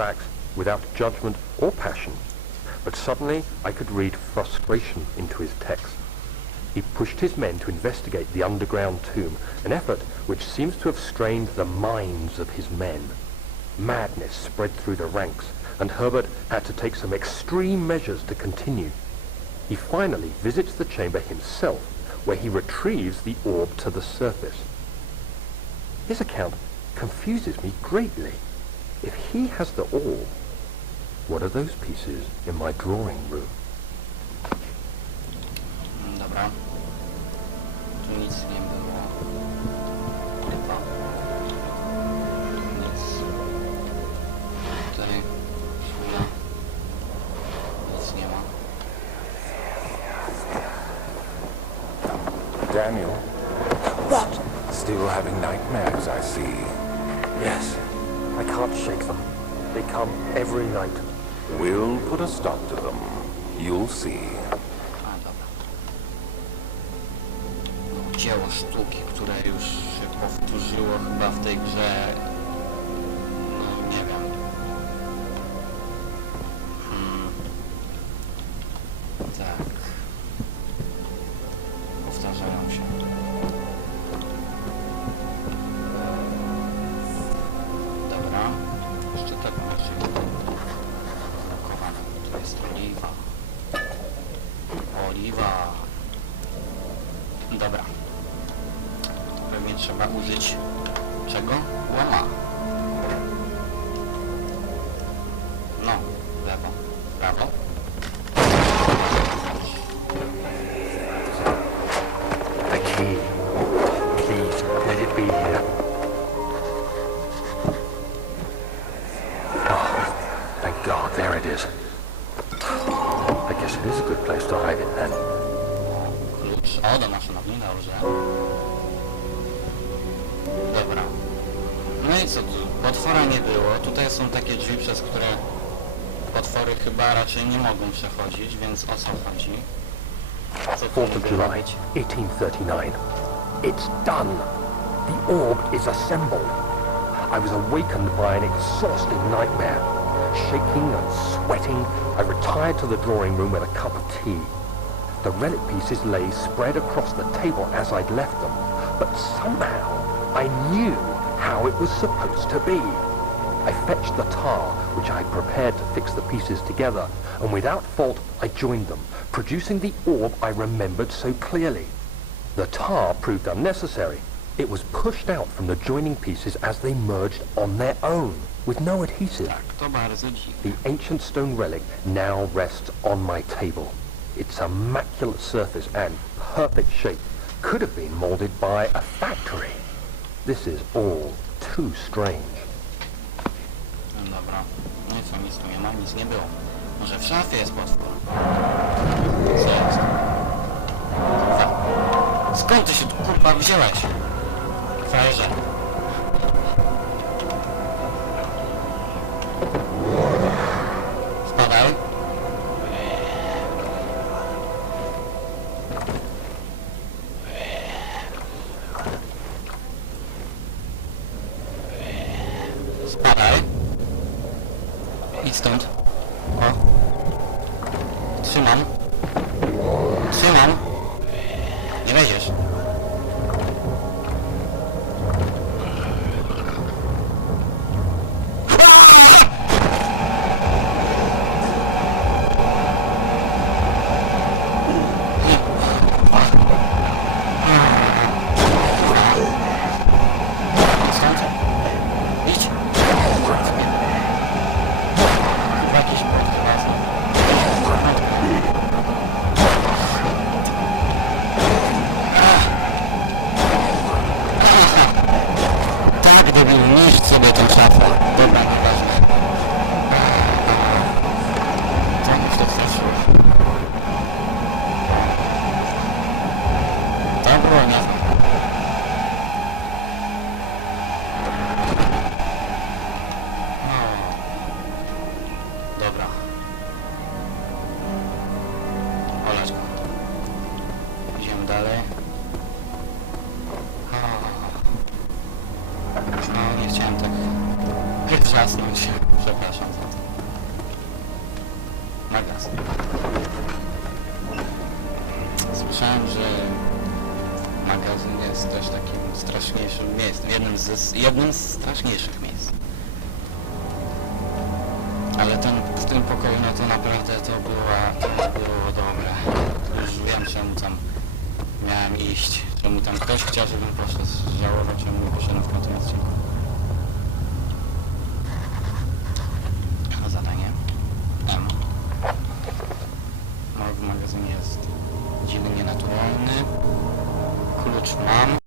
facts without judgment or passion. But suddenly I could read frustration into his text. He pushed his men to investigate the underground tomb, an effort which seems to have strained the minds of his men. Madness spread through the ranks, and Herbert had to take some extreme measures to continue. He finally visits the chamber himself, where he retrieves the orb to the surface. His account confuses me greatly. If he has the orb, what are those pieces in my drawing room? Mm, Dobra. Tu nic nie było. Chyba. Nic. Tutaj. Chwila. Nic nie ma. Daniel. What? Still having nightmares, I see. Yes, I can't shake them. They come every night. We'll put a stop to them. You'll see. A, dobra. No, Dzieło sztuki, które już się powtórzyło chyba w tej grze. Oliwa. Dobra. Pewnie trzeba użyć czego? Łama. No, lewo, prawo. A good place to hide it then. Klucz. O, do maszynowni, dobrze. Dobra. No i co tu? Potwora nie było. Tutaj są takie drzwi, przez które potwory chyba raczej nie mogą przechodzić, więc o co chodzi? Co tu 4th of July, być? 1839. It's done. The orb is assembled. I was awakened by an exhausting nightmare. Shaking and sweating, I retired to the drawing room with a cup of tea. The relic pieces lay spread across the table as I'd left them, but somehow I knew how it was supposed to be. I fetched the tar, which I prepared to fix the pieces together, and without fault I joined them, producing the orb I remembered so clearly. The tar proved unnecessary. It was pushed out from the joining pieces as they merged on their own, with no adhesive. The ancient stone relic now rests on my table. Its immaculate surface and perfect shape could have been molded by a factory. This is all too strange. Skąd ty się tu kurwa. Spadaj. Idź stąd. O. Trzymam. Trzymam. Nie wejdziesz. Dobra. Oleczko. Idziemy dalej. No, nie chciałem tak trzasnąć. Przepraszam za to. Nagas. Słyszałem, że magazyn jest też takim straszniejszym miejscem. Jednym z, jednym z straszniejszych miejsc. Ale ten, w tym pokoju, no to naprawdę to była, to było dobre. Już wiem czemu tam miałem iść, czemu tam ktoś chciał, żebym poszedł, żałował czemu nie poszedłem w piątym odcinku.